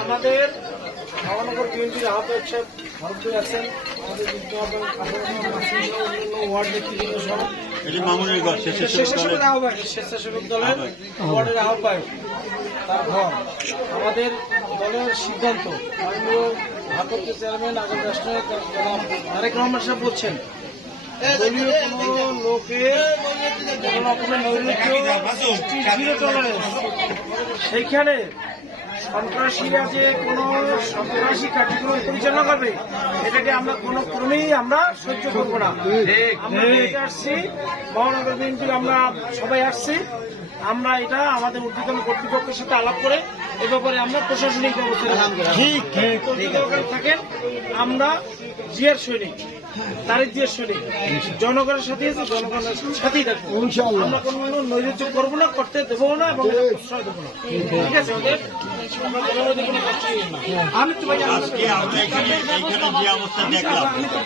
আমাদের মহানগর বিএনপির ভারতীয় আছেন আমাদের ওয়ার্ড স্বেচ্ছাসেবক দলের ওয়ার্ডের আমাদের দলের সিদ্ধান্ত। মাননীয় চেয়ারম্যান আগামী রাষ্ট্রনায়ক তারেক রহমান সাহেব বলছেন দলীয় কোনো লোকের কোনো রকমের নৈরাজ্য সেইখানে সন্ত্রাসীরা যে কোনো সন্ত্রাসী কার্যক্রম পরিচালনা করবে এটাকে আমরা কোনো ক্রমেই আমরা সহ্য করব না। আমরা এটা আসছি মহানগর বিএনপি আমরা সবাই আসছি আমরা এটা আমাদের ঊর্ধ্বতন কর্তৃপক্ষের সাথে আলাপ করে এ ব্যাপারে আমরা প্রশাসনিক ব্যবস্থা থাকেন আমরা জিয়ার সৈনিক তারিখ জিয়ার সৈনিক। জনগণের সাথে আছে জনগণের সাথেই থাকব। আমরা কোনো নৈরাজ্য করব না করতে দেবো না এবং প্রশ্রয় দেবো না। ঠিক আছে। আমি তো ভাই আজকে আমরা এখানে এইখানে যে অবস্থা দেখলাম আমি তো